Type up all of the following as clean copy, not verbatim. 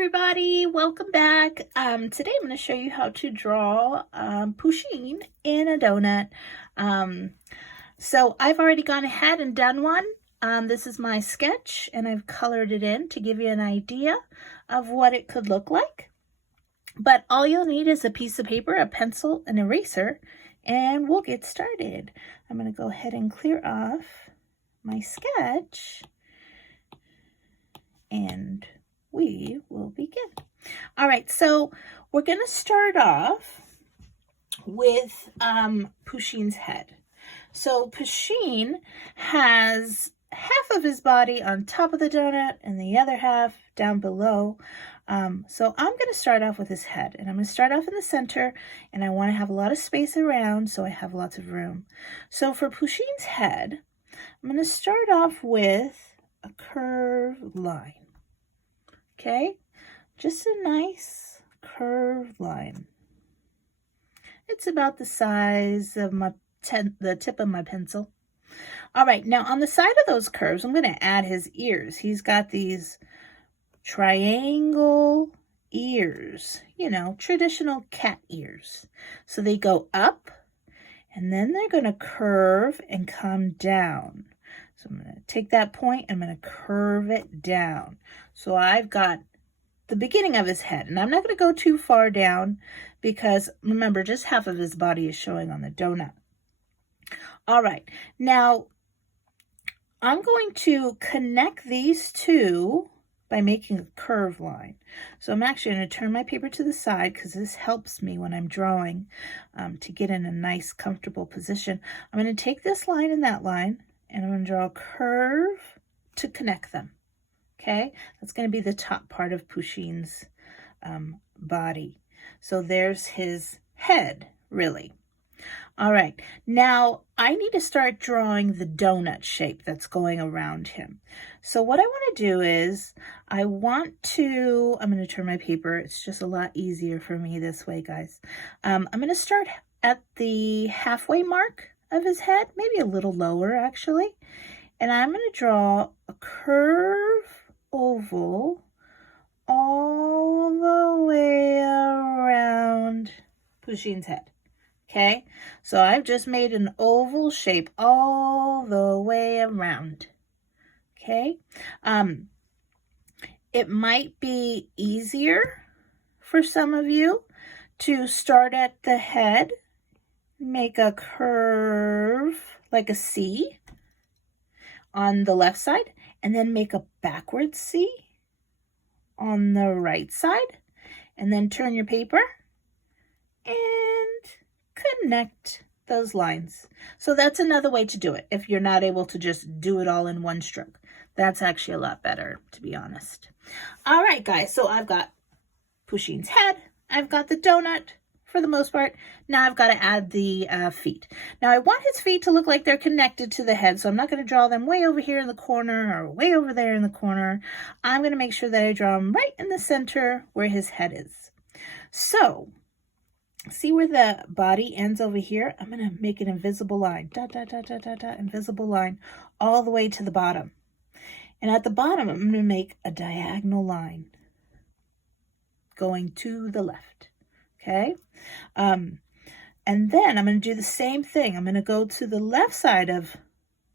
everybody, welcome back. Today I'm going to show you how to draw Pusheen in a donut. So I've already gone ahead and done one. This is my sketch and I've colored it in to give you an idea of what it could look like. But all you'll need is a piece of paper, a pencil, an eraser, and we'll get started. I'm going to go ahead and clear off my sketch and we will begin. All right, so we're going to start off with Pusheen's head. So Pusheen has half of his body on top of the donut and the other half down below. So I'm going to start off with his head, and I'm going to start off in the center, and I want to have a lot of space around so I have lots of room. So for Pusheen's head, I'm going to start off with a curved line. Okay, just a nice curved line. It's about the size of the tip of my pencil. All right, now on the side of those curves, I'm going to add his ears. He's got these triangle ears, you know, traditional cat ears. So they go up and then they're going to curve and come down. So I'm going to take that point, I'm going to curve it down. So I've got the beginning of his head, and I'm not going to go too far down because remember, just half of his body is showing on the donut. All right, now I'm going to connect these two by making a curved line. So I'm actually going to turn my paper to the side because this helps me when I'm drawing to get in a nice, comfortable position. I'm going to take this line and that line, and I'm going to draw a curve to connect them. Okay, that's going to be the top part of Pusheen's body. So there's his head, really. All right, now I need to start drawing the donut shape that's going around him. So what I want to do is I'm going to turn my paper. It's just a lot easier for me this way, guys. I'm going to start at the halfway mark of his head, maybe a little lower actually. And I'm going to draw a curve oval all the way around Pusheen's head. Okay, so I've just made an oval shape all the way around. Okay, it might be easier for some of you to start at the head, make a curve like a C on the left side, and then make a backward C on the right side, and then turn your paper and connect those lines. So that's another way to do it if you're not able to just do it all in one stroke. That's actually a lot better, to be honest. All right, guys, so I've got Pusheen's head, I've got the donut for the most part. Now I've got to add the feet. Now I want his feet to look like they're connected to the head, so I'm not going to draw them way over here in the corner or way over there in the corner. I'm going to make sure that I draw them right in the center where his head is. So see where the body ends over here? I'm going to make an invisible line, invisible line all the way to the bottom. And at the bottom, I'm going to make a diagonal line going to the left. Okay, and then I'm going to do the same thing. I'm going to go to the left side of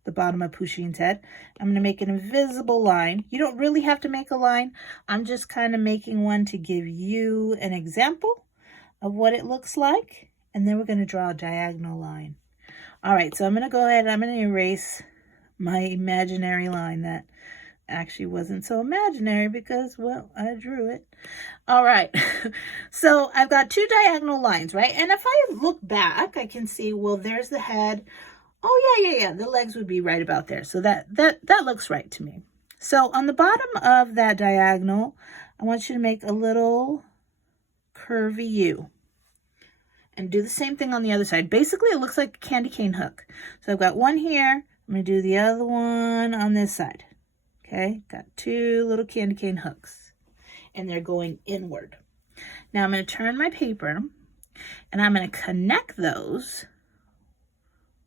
the bottom of Pusheen's head. I'm going to make an invisible line. You don't really have to make a line. I'm just kind of making one to give you an example of what it looks like. And then we're going to draw a diagonal line. All right, so I'm going to go ahead and I'm going to erase my imaginary line that actually wasn't so imaginary because, well, I drew it. All right, so I've got two diagonal lines, right? And if I look back, I can see, well, there's the head. Oh, yeah, the legs would be right about there. So that looks right to me. So on the bottom of that diagonal, I want you to make a little curvy U. And do the same thing on the other side. Basically, it looks like a candy cane hook. So I've got one here. I'm going to do the other one on this side. Okay, got two little candy cane hooks, and they're going inward. Now I'm going to turn my paper, and I'm going to connect those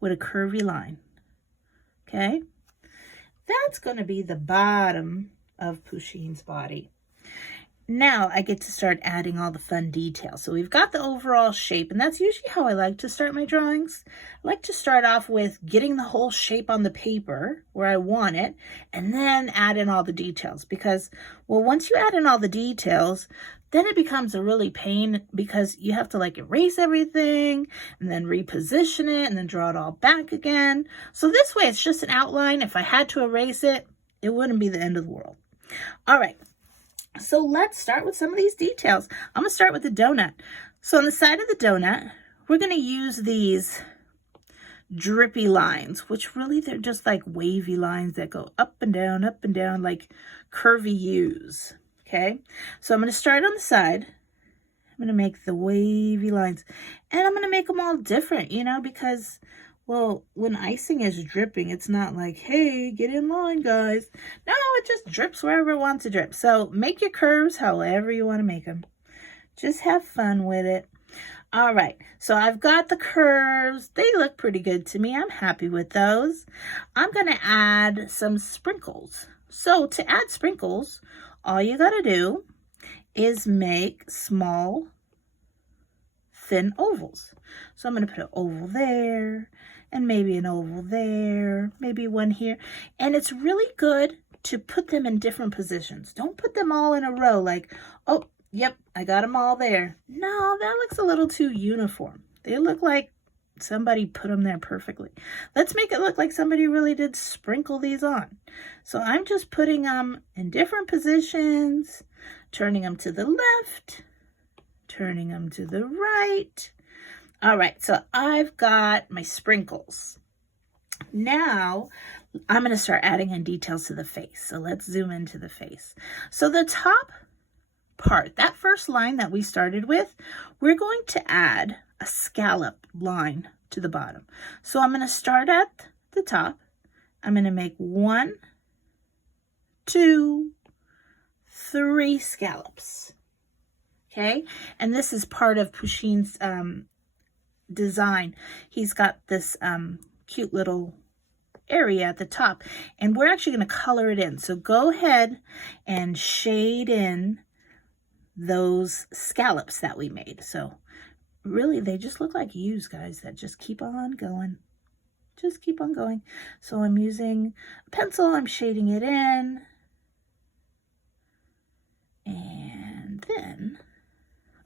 with a curvy line. Okay, that's going to be the bottom of Pusheen's body. Now I get to start adding all the fun details. So we've got the overall shape, and that's usually how I like to start my drawings. I like to start off with getting the whole shape on the paper where I want it, and then add in all the details. Because, well, once you add in all the details, then it becomes a really pain because you have to like erase everything and then reposition it and then draw it all back again. So this way it's just an outline. If I had to erase it, it wouldn't be the end of the world. All right. So let's start with some of these details. I'm going to start with the donut. So on the side of the donut, we're going to use these drippy lines, which really they're just like wavy lines that go up and down, like curvy U's. Okay, so I'm going to start on the side. I'm going to make the wavy lines, and I'm going to make them all different, you know, because, well, when icing is dripping, it's not like, hey, get in line, guys. No, it just drips wherever it wants to drip. So make your curves however you want to make them. Just have fun with it. All right, so I've got the curves. They look pretty good to me. I'm happy with those. I'm going to add some sprinkles. So to add sprinkles, all you got to do is make small, thin ovals. So I'm going to put an oval there, and maybe an oval there, maybe one here. And it's really good to put them in different positions. Don't put them all in a row like, oh, yep, I got them all there. No, that looks a little too uniform. They look like somebody put them there perfectly. Let's make it look like somebody really did sprinkle these on. So I'm just putting them in different positions, turning them to the left, turning them to the right. All right, so I've got my sprinkles. Now I'm going to start adding in details to the face. So let's zoom into the face. So the top part, that first line that we started with, we're going to add a scallop line to the bottom. So I'm going to start at the top. I'm going to make 1, 2, 3 scallops. Okay, and this is part of Pushin's design. He's got this cute little area at the top, and we're actually going to color it in. So go ahead and shade in those scallops that we made. So really, they just look like U's, guys, that just keep on going. Just keep on going. So I'm using a pencil. I'm shading it in. And then,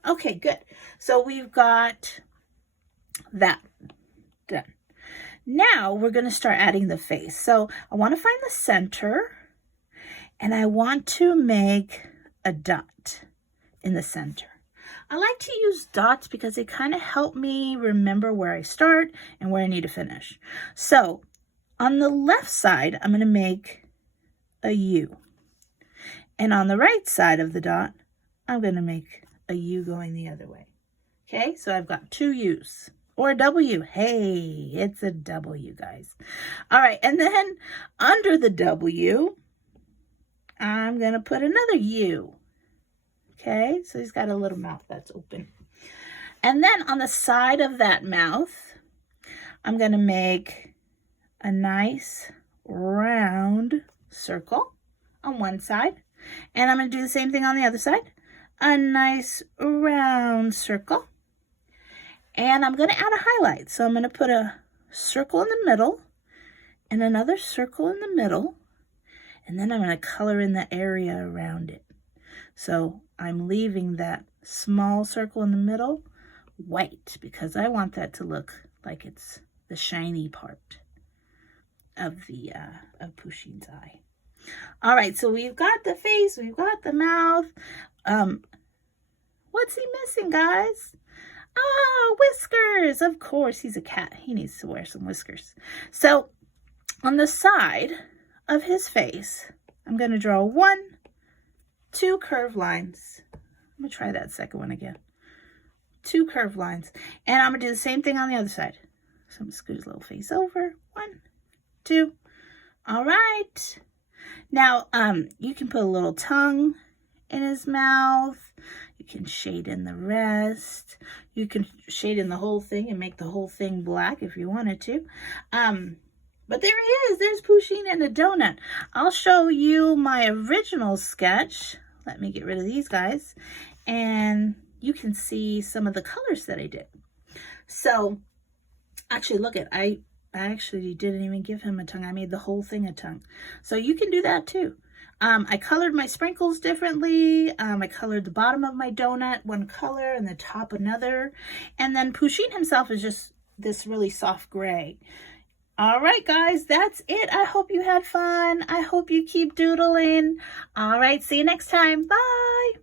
okay, good. So we've got that done. Now we're going to start adding the face. So I want to find the center, and I want to make a dot in the center. I like to use dots because they kind of help me remember where I start and where I need to finish. So on the left side, I'm going to make a U. And on the right side of the dot, I'm going to make a U going the other way. Okay, so I've got 2 U's. Or a W. Hey, it's a W, guys. All right, and then under the W, I'm going to put another U. Okay, so he's got a little mouth that's open. And then on the side of that mouth, I'm going to make a nice round circle on one side. And I'm going to do the same thing on the other side. A nice round circle. And I'm going to add a highlight. So I'm going to put a circle in the middle and another circle in the middle. And then I'm going to color in the area around it. So I'm leaving that small circle in the middle white because I want that to look like it's the shiny part of the of Pushin's eye. All right, so we've got the face, we've got the mouth. What's he missing, guys? Ah, whiskers. Of course, he's a cat. He needs to wear some whiskers. So on the side of his face, I'm going to draw 1, 2 curved lines. I'm going to try that second one again. 2 curved lines. And I'm going to do the same thing on the other side. So I'm going to scoot his little face over. 1, 2. All right. Now, you can put a little tongue in his mouth. You can shade in the rest. You can shade in the whole thing and make the whole thing black if you wanted to. But there he is. There's Pushin and a donut. I'll show you my original sketch let me get rid of these guys, and you can see some of the colors that I did. So actually, look at, I actually didn't even give him a tongue. I made the whole thing a tongue. So you can do that too. I colored my sprinkles differently. I colored the bottom of my donut one color and the top another. And then Pusheen himself is just this really soft gray. All right, guys, that's it. I hope you had fun. I hope you keep doodling. All right, see you next time. Bye.